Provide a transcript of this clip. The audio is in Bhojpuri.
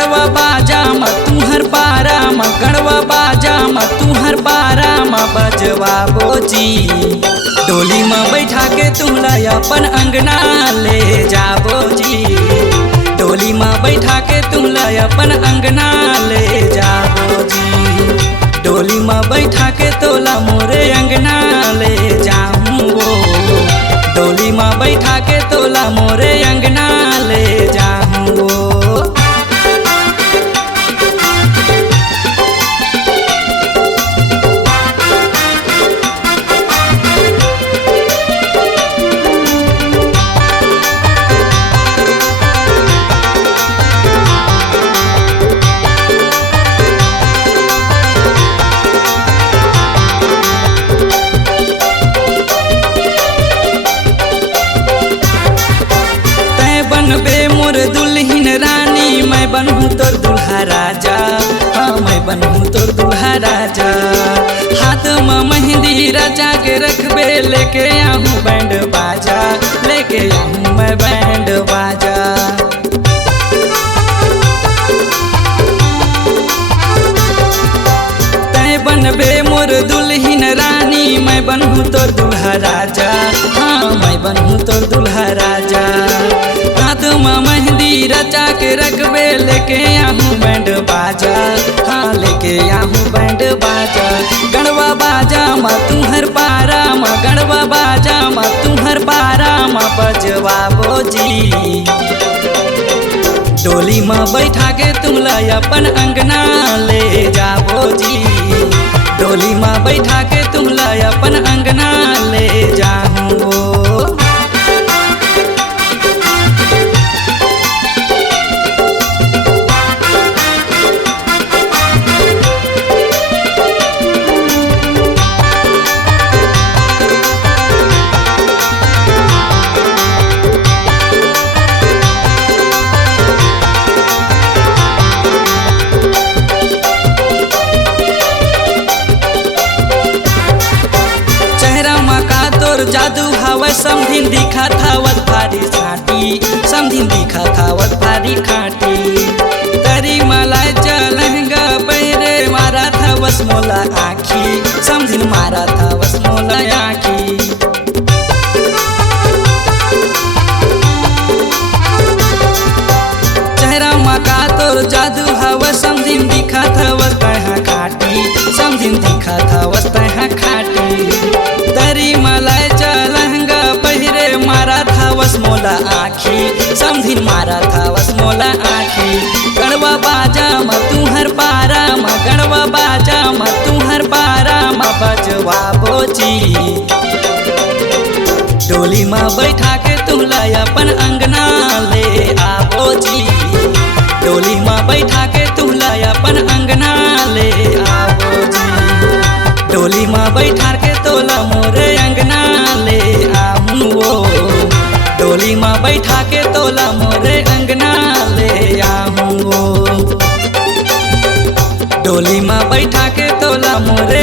गणवा बाजा म तुहर पारा म गणवा बाजा म तुहर पारा म बजवा बोजी। डोली में बैठा के तुमला अपन अंगना ले जाबो जी। डोली में बैठा के तुमला अपन अंगना ले जाबो जी। डोली में बैठा के तोला मोरे अंगना ले जाऊँ। डोली में बैठा के तोला मोरे अंगना ले जाऊँ। बनबे मोर दुल्हन रानी, मैं बनहूँ तोर दुल्हा राजा। हाँ मैं बनहूँ तोर दुल्हा राजा। हाथ में मेहंदी रचा के रखबे, लेके आऊँ बैंड बाजा, लेके आऊँ मैं बैंड बाजा। तै बनबे मोर दुल्हन रानी, मैं बनहूँ तोर दुल्हा राजा। हाँ मैं बनहूँ तोर दुल्हा राजा। हाथ में मेहंदी रचा के रखबे, लेके आऊँ बैंड बाजा। हाँ लेके आऊँ बैंड बाजा। गणवा बाजा म तुहर पारा म गणवा बाजा म तुहर पारा म बजवा बोजी। डोली में बैठा के तुमला अपन अंगना ले जाबो जी। डोली में बैठा के तुमला अपन अंगना ले जाऊँ। जादू हवा समधिन दिखा थावत भारी छाटी, समधिन दिखा थावत भारी खाटी। तरी मलाई लहंगा पहरे, मारा था बस मोला आखी, समधिन मारा था बस मोला आखी। चेहरा मका तोर जादू हवा समधिन दिखा थावत तहा खाटी, समधिन दिखा थावत तहा खाटी। तरी मलाई लहंगा पहरे, मारा था वस मोला आखी, समधिन मारा था वस मोला आखी। गणवा बाजा म तुहर पारा म गणवा बाजा म तुहर पारा म बजवा बोजी। डोली में बैठा के तुमला अपन अंगना ले आबो जी। डोली में बैठा के तुमला अपन अंगना ले आबो जी। डोली में बैठा के तोला मोरे अंगना ले आऊँ। डोली में बैठा के तोला मोरे अंगना ले आऊँ। डोली में बैठा के तोला मोरे